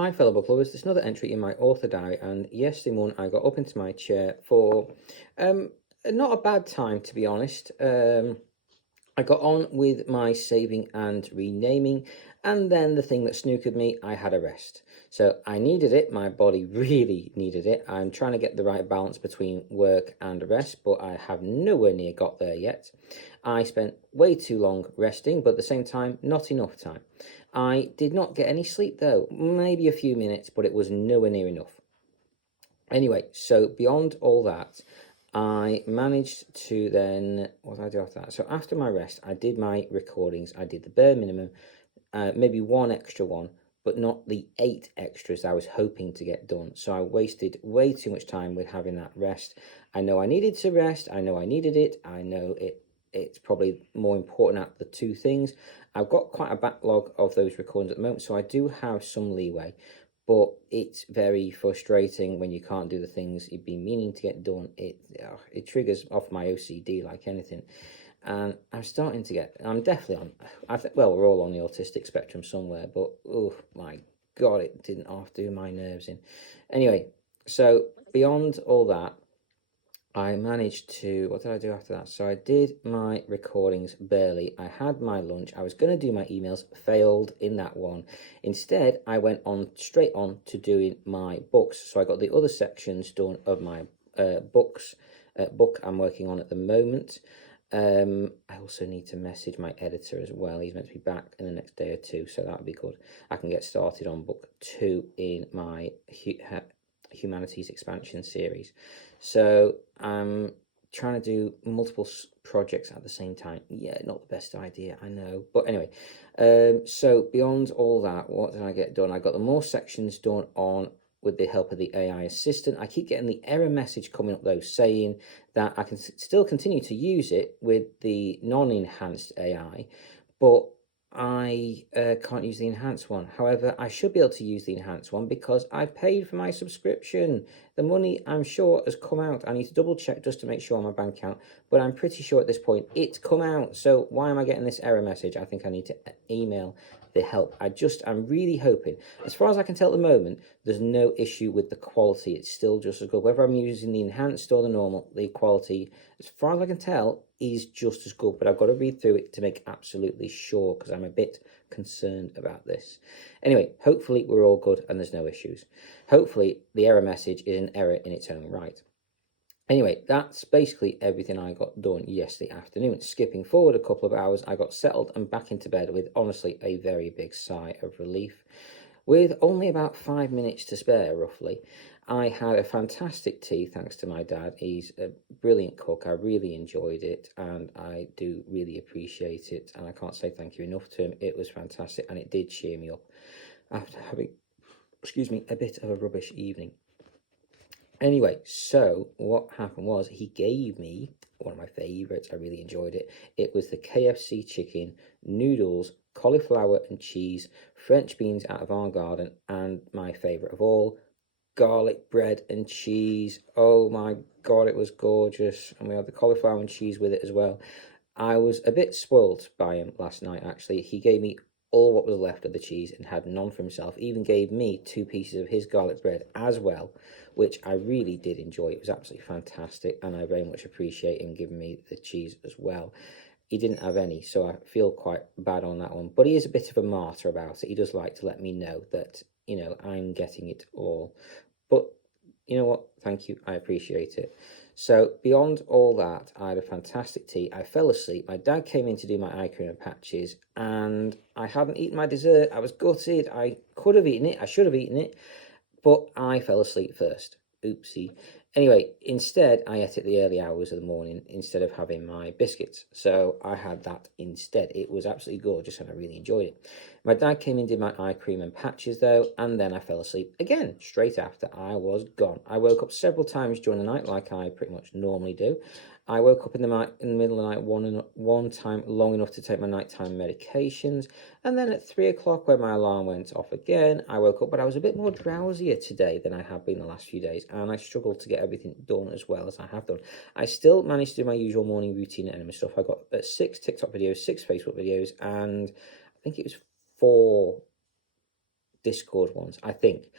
Hi, fellow book lovers. There's another entry in my author diary, and yesterday morning I got up into my chair for um, not a bad time, to be honest. I got on with my saving and renaming, and then the thing that snookered me, I had a rest. So I needed it. My body really needed it. I'm trying to get the right balance between work and rest, but I have nowhere near got there yet. I spent way too long resting, but at the same time, not enough time. I did not get any sleep though, maybe a few minutes, but it was nowhere near enough. Anyway, so beyond all that, I managed to then, what did I do after that? So after my rest, I did my recordings. I did the bare minimum, maybe one extra one, but not the 8 extras I was hoping to get done. So I wasted way too much time with having that rest. I know I needed to rest. I know I needed it. I know it's probably more important at the two things. I've got quite a backlog of those recordings at the moment, so I do have some leeway. But it's very frustrating when you can't do the things you've been meaning to get done. It triggers off my OCD like anything. And I'm starting to get, I'm definitely on, well, we're all on the autistic spectrum somewhere, but oh my God, it didn't half do my nerves in. Anyway, so beyond all that, I managed to, what did I do after that? So I did my recordings barely. I had my lunch. I was going to do my emails, failed in that one. Instead, I went on straight on to doing my books. So I got the other sections done of my book I'm working on at the moment. I also need to message my editor as well. He's meant to be back in the next day or two, so that'll be good. I can get started on book 2 in my humanities expansion series. So I'm trying to do multiple projects at the same time. Yeah, not the best idea, I know. But anyway, so beyond all that, what did I get done? I got the more sections done on with the help of the AI assistant. I keep getting the error message coming up though, saying that I can still continue to use it with the non-enhanced AI, but I can't use the enhanced one. However, I should be able to use the enhanced one because I paid for my subscription. The money, I'm sure, has come out. I need to double check just to make sure on my bank account, but I'm pretty sure at this point it's come out. So why am I getting this error message? I think I need to email the help. I'm really hoping, as far as I can tell at the moment, there's no issue with the quality. It's still just as good. Whether I'm using the enhanced or the normal, the quality, as far as I can tell, is just as good. But I've got to read through it to make absolutely sure because I'm a bit concerned about this. Anyway, hopefully we're all good and there's no issues. Hopefully the error message is an error in its own right. Anyway, that's basically everything I got done yesterday afternoon. Skipping forward a couple of hours, I got settled and back into bed with, honestly, a very big sigh of relief. With only about 5 minutes to spare, roughly, I had a fantastic tea, thanks to my dad. He's a brilliant cook. I really enjoyed it, and I do really appreciate it, and I can't say thank you enough to him. It was fantastic, and it did cheer me up after having, a bit of a rubbish evening. Anyway, so what happened was he gave me one of my favourites. I really enjoyed it. It was the KFC chicken, noodles, cauliflower and cheese, French beans out of our garden, and my favourite of all, garlic bread and cheese. Oh my God, it was gorgeous. And we had the cauliflower and cheese with it as well. I was a bit spoilt by him last night, actually. He gave me all what was left of the cheese and had none for himself. He even gave me 2 pieces of his garlic bread as well, which I really did enjoy. It was absolutely fantastic, and I very much appreciate him giving me the cheese as well. He didn't have any, so I feel quite bad on that one. But he is a bit of a martyr about it. He does like to let me know that, I'm getting it all. But you know what? Thank you. I appreciate it. So beyond all that, I had a fantastic tea. I fell asleep. My dad came in to do my eye cream and patches, and I hadn't eaten my dessert. I was gutted. I could have eaten it. I should have eaten it, but I fell asleep first. Oopsie. Anyway, instead, I ate at the early hours of the morning instead of having my biscuits. So I had that instead. It was absolutely gorgeous and I really enjoyed it. My dad came in, did my eye cream and patches though, and then I fell asleep again straight after. I was gone. I woke up several times during the night like I pretty much normally do. I woke up in the middle of the night one time long enough to take my nighttime medications, and then at 3 o'clock when my alarm went off again, I woke up, but I was a bit more drowsier today than I have been the last few days, and I struggled to get everything done as well as I have done. I still managed to do my usual morning routine and stuff. I got 6 TikTok videos, 6 Facebook videos, and I think it was 4 Discord ones, I think.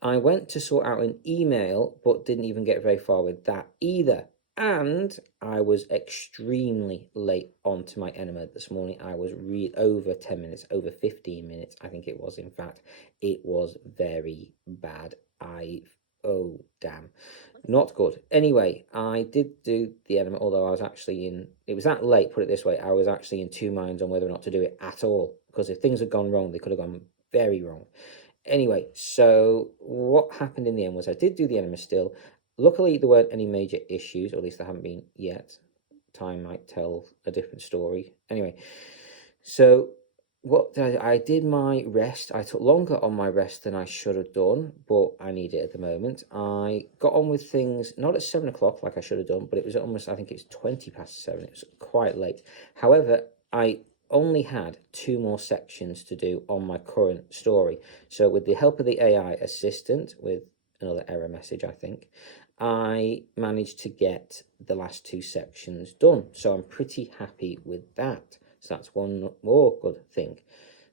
I went to sort out an email, but didn't even get very far with that either. And I was extremely late onto my enema this morning. I was over 10 minutes, over 15 minutes, I think it was. In fact, it was very bad. Oh, damn. Not good. Anyway, I did do the enema, although I was actually it was that late, put it this way, I was actually in two minds on whether or not to do it at all. Because if things had gone wrong, they could have gone very wrong. Anyway, so what happened in the end was I did do the enema still. Luckily, there weren't any major issues, or at least there haven't been yet. Time might tell a different story. Anyway, so I did my rest. I took longer on my rest than I should have done, but I need it at the moment. I got on with things not at 7 o'clock like I should have done, but it was almost, I think it's 7:20. It was quite late. However, I only had two more sections to do on my current story. So with the help of the AI assistant, with another error message, I think, I managed to get the last two sections done. So I'm pretty happy with that. So that's one more good thing.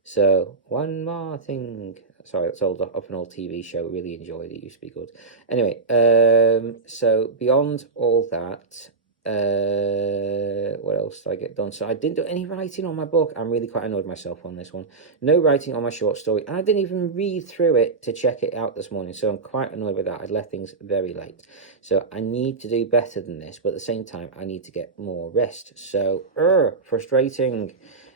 So one more thing. Sorry, that's up an old TV show. Really enjoyed it. Used to be good. Anyway, so beyond all that, what else did I get done? So I didn't do any writing on my book. I'm really quite annoyed myself on this one. No writing on my short story, and I didn't even read through it to check it out this morning. So I'm quite annoyed with that. I left things very late. So I need to do better than this, but at the same time, I need to get more rest. So, frustrating.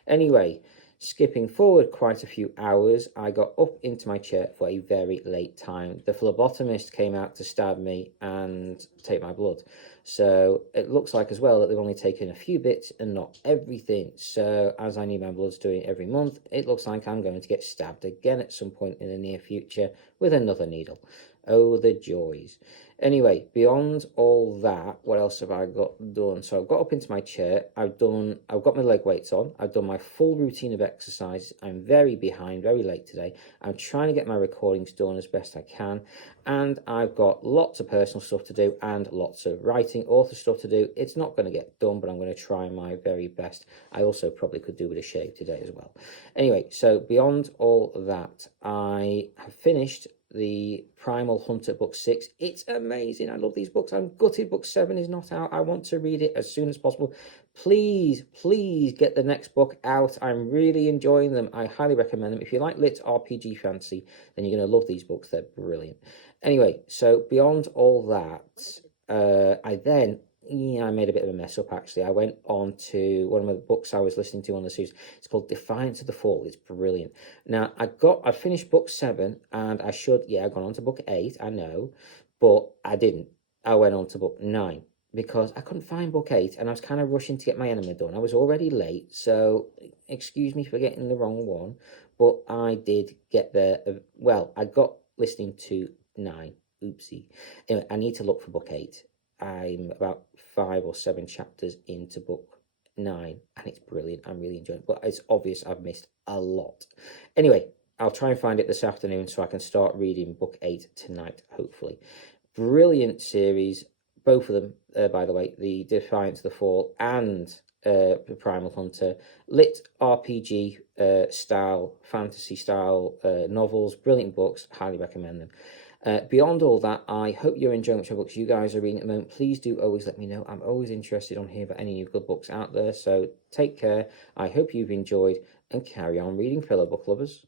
Anyway, skipping forward quite a few hours, I got up into my chair for a very late time. The phlebotomist came out to stab me and take my blood. So it looks like as well that they've only taken a few bits and not everything. So as I need my bloods doing every month, it looks like I'm going to get stabbed again at some point in the near future with another needle. Oh, the joys. Anyway, beyond all that, what else have I got done? So I've got up into my chair. I've got my leg weights on. I've done my full routine of exercise. I'm very behind, very late today. I'm trying to get my recordings done as best I can. And I've got lots of personal stuff to do and lots of writing, author stuff to do. It's not going to get done, but I'm going to try my very best. I also probably could do with a shave today as well. Anyway, so beyond all that, I have finished the Primal Hunter book 6. It's amazing. I love these books. I'm gutted book 7 is not out. I want to read it as soon as possible. Please get the next book out. I'm really enjoying them. I highly recommend them. If you like lit RPG fantasy, then you're going to love these books. They're brilliant. Anyway, so beyond all that, I made a bit of a mess up, actually. I went on to one of the books I was listening to on the series. It's called Defiance of the Fall. It's brilliant. Now, I finished book 7, and I've gone on to book 8, I know, but I didn't. I went on to book 9, because I couldn't find book 8, and I was kind of rushing to get my enema done. I was already late, so excuse me for getting the wrong one, but I did get there. I got listening to 9. Oopsie. Anyway, I need to look for book 8. I'm about 5 or 7 chapters into book 9, and it's brilliant. I'm really enjoying it, but it's obvious I've missed a lot. Anyway, I'll try and find it this afternoon so I can start reading book 8 tonight, hopefully. Brilliant series, both of them, by the way, the Defiance of the Fall and the Primal Hunter. Lit RPG style, fantasy style novels, brilliant books, highly recommend them. Beyond all that, I hope you're enjoying whichever books you guys are reading at the moment. Please do always let me know. I'm always interested on hearing about any new good books out there. So take care. I hope you've enjoyed, and carry on reading, fellow book lovers.